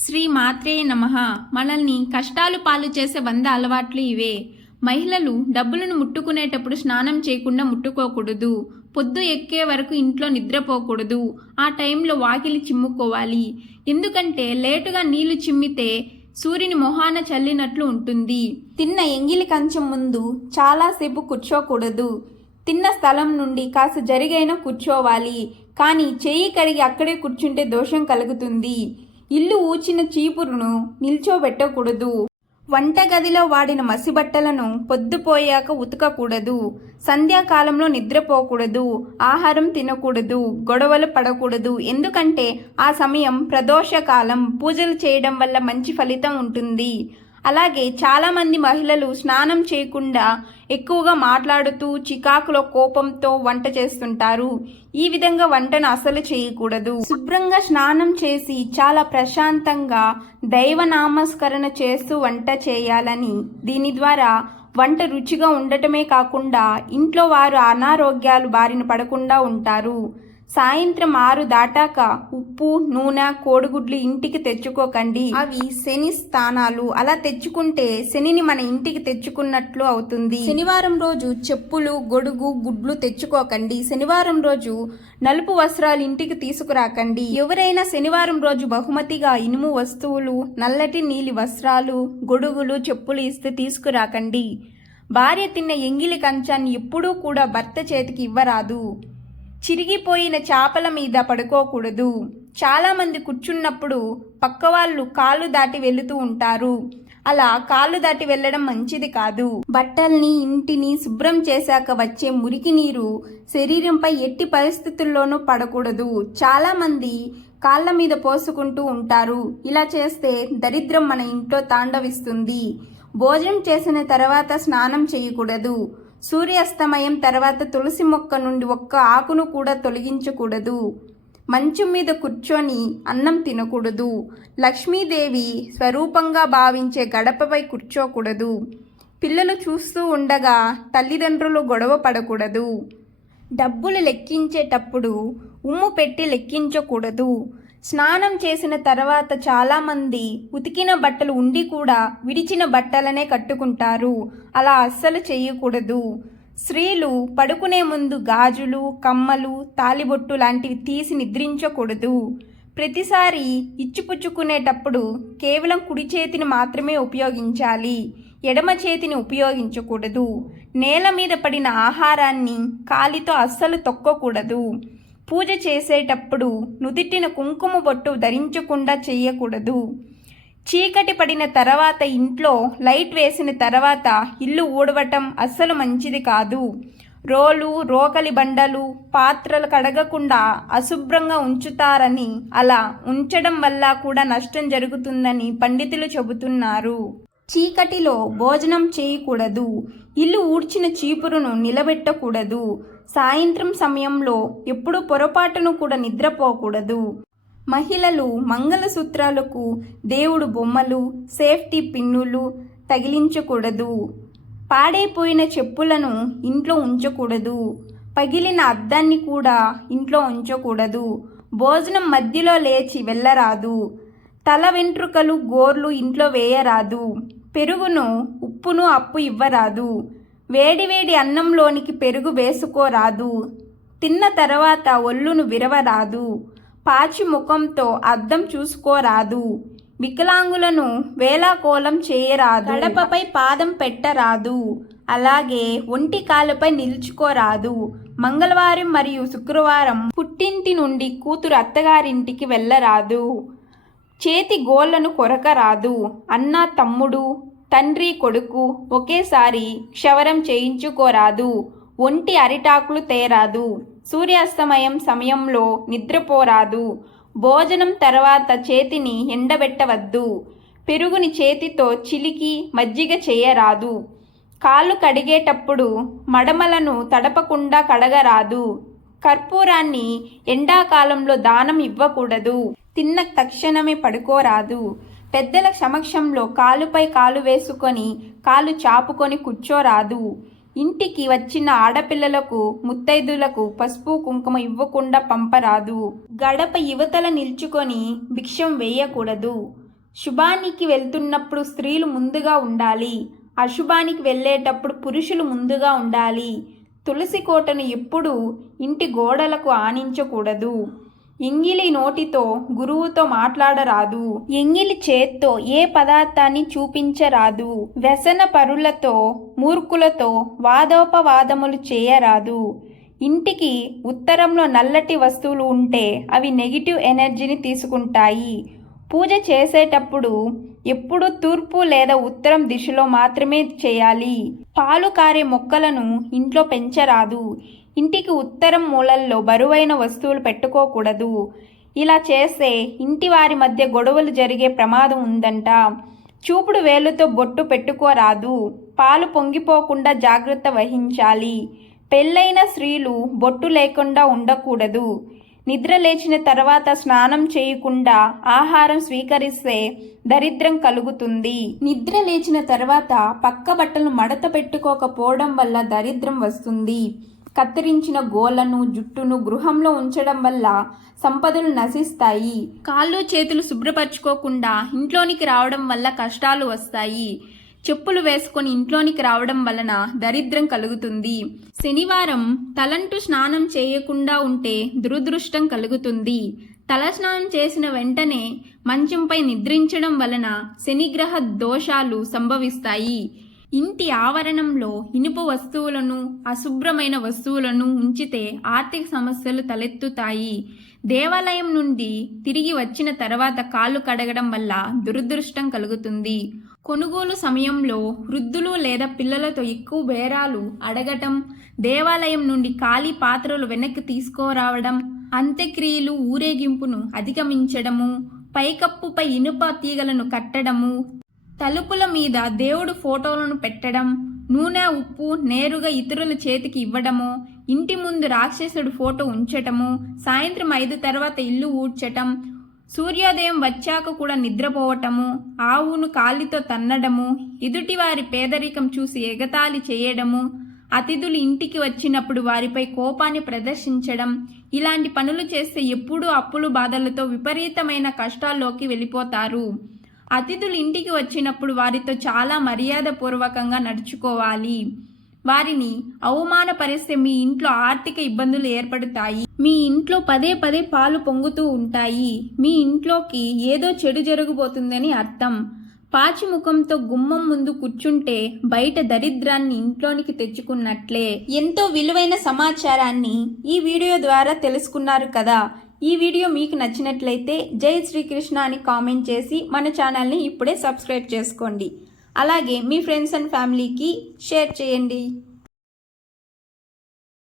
శ్రీ మాత్రే నమః. మనల్ని కష్టాలు పాలు చేసే 100 అలవాట్లు ఇవే. మహిళలు డబ్బులను ముట్టుకునేటప్పుడు స్నానం చేయకుండా ముట్టుకోకూడదు. పొద్దు ఎక్కే వరకు ఇంట్లో నిద్రపోకూడదు. ఆ టైంలో వాకిలి చిమ్ముకోవాలి. ఎందుకంటే లేటుగా నీళ్లు చిమ్మితే సూర్యుని మొహాన చల్లినట్లు ఉంటుంది. తిన్న ఎంగిలి కంచం ముందు చాలాసేపు కూర్చోకూడదు. తిన్న స్థలం నుండి కాస్త జరిగైనా కూర్చోవాలి. కానీ చేయి కడిగి అక్కడే కూర్చుంటే దోషం కలుగుతుంది. ఇల్లు ఊచిన చీపురును నిల్చోబెట్టకూడదు. వంటగదిలో వాడిన మసిబట్టలను పొద్దుపోయాక ఉతకకూడదు. సంధ్యాకాలంలో నిద్రపోకూడదు. ఆహారం తినకూడదు. గొడవలు పడకూడదు. ఎందుకంటే ఆ సమయం ప్రదోషకాలం. పూజలు చేయడం వల్ల మంచి ఫలితం ఉంటుంది. అలాగే చాలామంది మహిళలు స్నానం చేయకుండా ఎక్కువగా మాట్లాడుతూ చికాకులో కోపంతో వంట చేస్తుంటారు. ఈ విధంగా వంటను అసలు చేయకూడదు. శుభ్రంగా స్నానం చేసి చాలా ప్రశాంతంగా దైవ నామస్మరణ చేస్తూ వంట చేయాలని, దీని ద్వారా వంట రుచిగా ఉండటమే కాకుండా ఇంట్లో వారు అనారోగ్యాలు బారిన పడకుండా ఉంటారు. సాయంత్రం 6 దాటాక ఉప్పు, నూనె, కోడిగుడ్లు ఇంటికి తెచ్చుకోకండి. అవి శని స్థానాలు. అలా తెచ్చుకుంటే శనిని మన ఇంటికి తెచ్చుకున్నట్లు అవుతుంది. శనివారం రోజు చెప్పులు, గొడుగు, గుడ్లు తెచ్చుకోకండి. శనివారం రోజు నలుపు వస్త్రాలు ఇంటికి తీసుకురాకండి. ఎవరైనా శనివారం రోజు బహుమతిగా ఇనుము వస్తువులు, నల్లటి నీలి వస్త్రాలు, గొడుగులు, చెప్పులు ఇస్తే తీసుకురాకండి. భార్య తిన్న ఎంగిలి కంచాన్ని ఎప్పుడూ కూడా భర్త చేతికి ఇవ్వరాదు. చిరిగిపోయిన చేపల మీద పడుకోకూడదు. చాలామంది కూర్చున్నప్పుడు పక్కవాళ్ళు కాళ్ళు దాటి వెళుతూ ఉంటారు. అలా కాళ్ళు దాటి వెళ్ళడం మంచిది కాదు. బట్టల్ని, ఇంటిని శుభ్రం చేశాక వచ్చే మురికి నీరు శరీరంపై ఎట్టి పరిస్థితుల్లోనూ పడకూడదు. చాలామంది కాళ్ళ మీద పోసుకుంటూ ఉంటారు. ఇలా చేస్తే దరిద్రం మన ఇంట్లో తాండవిస్తుంది. భోజనం చేసిన తర్వాత స్నానం చేయకూడదు. సూర్యాస్తమయం తర్వాత తులసి మొక్క నుండి ఒక్క ఆకును కూడా తొలగించకూడదు. మంచం మీద కూర్చొని అన్నం తినకూడదు. లక్ష్మీదేవి స్వరూపంగా భావించే గడపపై కూర్చోకూడదు. పిల్లలు చూస్తూ ఉండగా తల్లిదండ్రులు గొడవ పడకూడదు. డబ్బులు లెక్కించేటప్పుడు ఉమ్ము పెట్టి లెక్కించకూడదు. స్నానం చేసిన తర్వాత చాలామంది ఉతికిన బట్టలు ఉండి కూడా విడిచిన బట్టలనే కట్టుకుంటారు. అలా అస్సలు చేయకూడదు. స్త్రీలు పడుకునే ముందు గాజులు, కమ్మలు, తాలిబొట్టు లాంటివి తీసి నిద్రించకూడదు. ప్రతిసారి ఇచ్చిపుచ్చుకునేటప్పుడు కేవలం కుడి చేతిని మాత్రమే ఉపయోగించాలి. ఎడమ చేతిని ఉపయోగించకూడదు. నేల మీద పడిన ఆహారాన్ని కాలితో అస్సలు తొక్కకూడదు. పూజ చేసేటప్పుడు నుదిటిన కుంకుమ బొట్టు ధరించకుండా చేయకూడదు. చీకటి పడిన తర్వాత ఇంట్లో లైట్ వేసిన తర్వాత ఇల్లు ఊడవటం అస్సలు మంచిది కాదు. రోలు, రోకలి బండలు, పాత్రలు కడగకుండా అశుభ్రంగా ఉంచుతారని, అలా ఉంచడం వల్ల కూడా నష్టం జరుగుతుందని పండితులు చెబుతున్నారు. చీకటిలో భోజనం చేయకూడదు. ఇల్లు ఊడ్చిన చీపురును నిలబెట్టకూడదు. సాయంత్రం సమయంలో ఎప్పుడు పొరపాటును కూడా నిద్రపోకూడదు. మహిళలు మంగళసూత్రాలకు దేవుడు బొమ్మలు, సేఫ్టీ పిన్నులు తగిలించకూడదు. పాడైపోయిన చెప్పులను ఇంట్లో ఉంచకూడదు. పగిలిన అద్దాన్ని కూడా ఇంట్లో ఉంచకూడదు. భోజనం మధ్యలో లేచి వెళ్ళరాదు. తల వెంట్రుకలు, గోర్లు ఇంట్లో వేయరాదు. పెరుగును, ఉప్పును అప్పు ఇవ్వరాదు. వేడివేడి అన్నంలోనికి పెరుగు వేసుకోరాదు. తిన్న తర్వాత ఒళ్ళును విరవరాదు. పాచి ముఖంతో అద్దం చూసుకోరాదు. వికలాంగులను వేలాకోలం చేయరాదు. గడపపై పాదం పెట్టరాదు. అలాగే ఒంటి కాలుపై నిలుచుకోరాదు. మంగళవారం మరియు శుక్రవారం పుట్టింటి నుండి కూతురు అత్తగారింటికి వెళ్ళరాదు. చేతి గోళ్లను కొరకరాదు. అన్న, తమ్ముడు, తండ్రి, కొడుకు ఒకేసారి క్షవరం చేయించుకోరాదు. ఒంటి అరిటాకులు తేరాదు. సూర్యాస్తమయం సమయంలో నిద్రపోరాదు. భోజనం తర్వాత చేతిని ఎండబెట్టవద్దు. పెరుగుని చేతితో చిలికి మజ్జిగ చేయరాదు. కాళ్ళు కడిగేటప్పుడు మడమలను తడపకుండా కడగరాదు. కర్పూరాన్ని ఎండాకాలంలో దానం ఇవ్వకూడదు. తిన్న తక్షణమే పడుకోరాదు. పెద్దల సమక్షంలో కాలుపై కాలు వేసుకొని కాలు చాపుకొని కూర్చోరాదు. ఇంటికి వచ్చిన ఆడపిల్లలకు ముత్తైదులకు పసుపు కుంకుమ ఇవ్వకుండా పంపరాదు. గడప యువతల నిల్చుకొని భిక్షం వేయకూడదు. శుభానికి వెళ్తున్నప్పుడు స్త్రీలు ముందుగా ఉండాలి, అశుభానికి వెళ్ళేటప్పుడు పురుషులు ముందుగా ఉండాలి. తులసి కోటను ఎప్పుడూ ఇంటి గోడలకు ఆనించకూడదు. ఎంగిలి నోటితో గురువుతో మాట్లాడరాదు. ఎంగిలి చేత్తో ఏ పదార్థాన్ని చూపించరాదు. వ్యసన పరులతో మూర్ఖులతో వాదోపవాదములు చేయరాదు. ఇంటికి ఉత్తరంలో నల్లటి వస్తువులు ఉంటే అవి నెగిటివ్ ఎనర్జీని తీసుకుంటాయి. పూజ చేసేటప్పుడు ఎప్పుడూ తూర్పు లేదా ఉత్తరం దిశలో మాత్రమే చేయాలి. పాలు కారే మొక్కలను ఇంట్లో పెంచరాదు. ఇంటికి ఉత్తరం మూలల్లో బరువైన వస్తువులు పెట్టుకోకూడదు. ఇలా చేస్తే ఇంటి వారి మధ్య గొడవలు జరిగే ప్రమాదం ఉందంట. చూపుడు వేలుతో బొట్టు పెట్టుకోరాదు. పాలు పొంగిపోకుండా జాగ్రత్త వహించాలి. పెళ్ళైన స్త్రీలు బొట్టు లేకుండా ఉండకూడదు. నిద్ర లేచిన తర్వాత స్నానం చేయకుండా ఆహారం స్వీకరిస్తే దరిద్రం కలుగుతుంది. నిద్ర లేచిన తర్వాత పక్క బట్టలు మడత పెట్టుకోకపోవడం వల్ల దరిద్రం వస్తుంది. కత్తిరించిన గోళ్లను జుట్టును గృహంలో ఉంచడం వల్ల సంపదలు నశిస్తాయి. కాళ్ళు చేతులు శుభ్రపరచుకోకుండా ఇంట్లోనికి రావడం వల్ల కష్టాలు వస్తాయి. చెప్పులు వేసుకొని ఇంట్లోనికి రావడం వలన దరిద్రం కలుగుతుంది. శనివారం తలంటు స్నానం చేయకుండా ఉంటే దురదృష్టం కలుగుతుంది. తల స్నానం చేసిన వెంటనే మంచంపై నిద్రించడం వలన శనిగ్రహ దోషాలు సంభవిస్తాయి. ఇంటి ఆవరణంలో ఇనుప వస్తువులను అశుభ్రమైన వస్తువులను ఉంచితే ఆర్థిక సమస్యలు తలెత్తుతాయి. దేవాలయం నుండి తిరిగి వచ్చిన తర్వాత కాళ్ళు కడగడం వల్ల దురదృష్టం కలుగుతుంది. కొనుగోలు సమయంలో వృద్ధులు లేదా పిల్లలతో ఎక్కువ బేరాలు అడగటం, దేవాలయం నుండి ఖాళీ పాత్రలు వెనక్కి తీసుకురావడం, అంత్యక్రియలు ఊరేగింపును అధిగమించడము, పైకప్పుపై ఇనుప తీగలను కట్టడము, తలుపుల మీద దేవుడు ఫోటోలను పెట్టడం, నూనె ఉప్పు నేరుగా ఇతరుల చేతికి ఇవ్వడము, ఇంటి ముందు రాక్షసుడు ఫోటో ఉంచటము, సాయంత్రం 5 తర్వాత ఇల్లు ఊడ్చటం, సూర్యోదయం వచ్చాక కూడా నిద్రపోవటము, ఆవును కాలితో తన్నడము, ఎదుటివారి పేదరికం చూసి ఎగతాళి చేయడము, అతిథులు ఇంటికి వచ్చినప్పుడు వారిపై కోపాన్ని ప్రదర్శించడం, ఇలాంటి పనులు చేస్తే ఎప్పుడూ అప్పులు బాధలతో విపరీతమైన కష్టాల్లోకి వెళ్ళిపోతారు. అతిథులు ఇంటికి వచ్చినప్పుడు వారితో చాలా మర్యాదపూర్వకంగా నడుచుకోవాలి. వారిని అవమానపరిస్తే మీ ఇంట్లో ఆర్థిక ఇబ్బందులు ఏర్పడతాయి. మీ ఇంట్లో పదే పదే పాలు పొంగుతూ ఉంటాయి. మీ ఇంట్లోకి ఏదో చెడు జరగబోతుందని అర్థం. పాచిముఖంతో గుమ్మం ముందు కూర్చుంటే బయట దరిద్రాన్ని ఇంట్లోనికి తెచ్చుకున్నట్లే. ఎంతో విలువైన సమాచారాన్ని ఈ వీడియో ద్వారా తెలుసుకున్నారు కదా. ఈ వీడియో మీకు నచ్చినట్లయితే జై శ్రీకృష్ణ అని కామెంట్ చేసి మన ఛానల్ని ఇప్పుడే సబ్స్క్రైబ్ చేసుకోండి. అలాగే మీ ఫ్రెండ్స్ అండ్ ఫ్యామిలీకి షేర్ చేయండి.